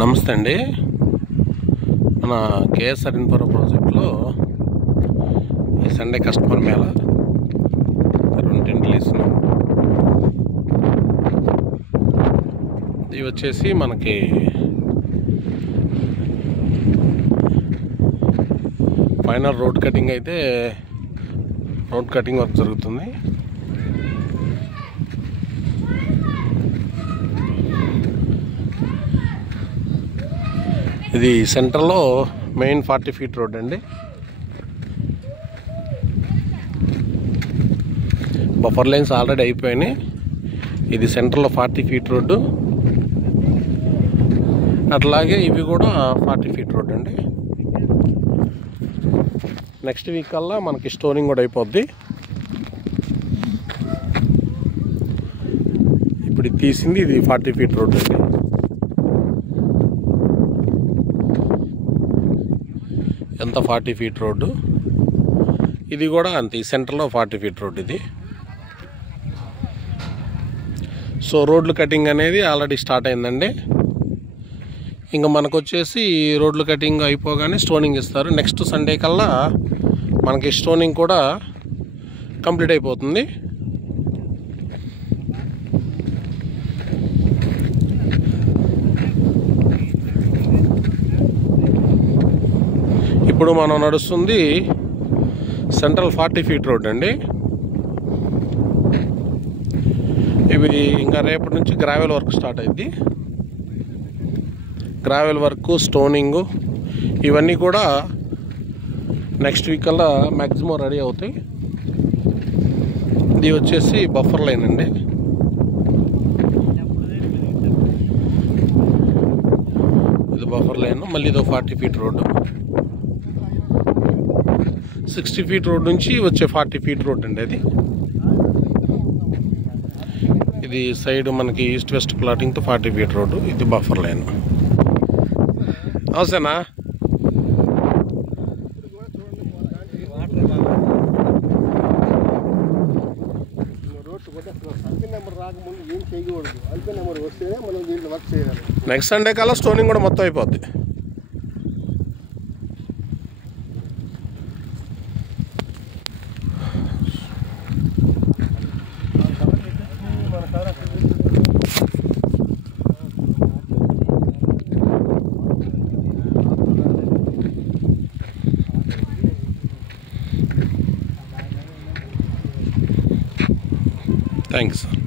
నమస్తే అండి. మన కేఎస్ఆర్ ఇన్ఫ్రా ప్రాజెక్ట్లో ఈ సండే కస్టమర్ మేళ 2 రిలీజ్ను ఇవి వచ్చేసి మనకి ఫైనల్ రోడ్ కటింగ్ అయితే రోడ్ కటింగ్ వర్క్ జరుగుతుంది. ఇది సెంటర్లో మెయిన్ 40 ఫీట్ రోడ్ అండి. బఫర్ లైన్స్ ఆల్రెడీ అయిపోయినాయి. ఇది సెంటర్లో 40 ఫీట్ రోడ్డు, అట్లాగే ఇవి కూడా 40 ఫీట్ రోడ్ అండి. నెక్స్ట్ వీక్ కల్లా మనకి స్టోనింగ్ కూడా అయిపోద్ది. ఇప్పుడు ఇది తీసింది, ఇది 40 ఫీట్ రోడ్ అండి. ఎంత 40 ఫీట్ రోడ్డు, ఇది కూడా అంతే. ఈ సెంటర్లో 40 ఫీట్ రోడ్ ఇది. సో రోడ్లు కటింగ్ అనేది ఆల్రెడీ స్టార్ట్ అయిందండి. ఇంకా మనకు వచ్చేసి రోడ్లు కటింగ్ అయిపోగానే స్టోనింగ్ ఇస్తారు. నెక్స్ట్ సండే కల్లా మనకి స్టోనింగ్ కూడా కంప్లీట్ అయిపోతుంది. ఇప్పుడు మనం నడుస్తుంది సెంట్రల్ 40 ఫీట్ రోడ్ అండి. ఇవి ఇంకా రేపటి నుంచి గ్రావెల్ వర్క్ స్టార్ట్ అయింది. గ్రావెల్ వర్క్, స్టోనింగు ఇవన్నీ కూడా నెక్స్ట్ వీక్ కల్లా మ్యాక్సిమం రెడీ అవుతాయి. ఇది వచ్చేసి బఫర్ లైన్ అండి. ఇది బఫర్ లైన్. మళ్ళీ ఇదో 40 ఫీట్ రోడ్డు, 60 ఫీట్ రోడ్ నుంచి వచ్చే 40 ఫీట్ రోడ్ అండి అది. ఇది సైడ్ మనకి ఈస్ట్ వెస్ట్ ప్లాటింగ్తో 40 ఫీట్ రోడ్డు. ఇది బఫర్ లైన్. అవసరనా నెక్స్ట్ సండే కల్లా స్టోనింగ్ కూడా మొత్తం అయిపోద్ది. Thanks sir.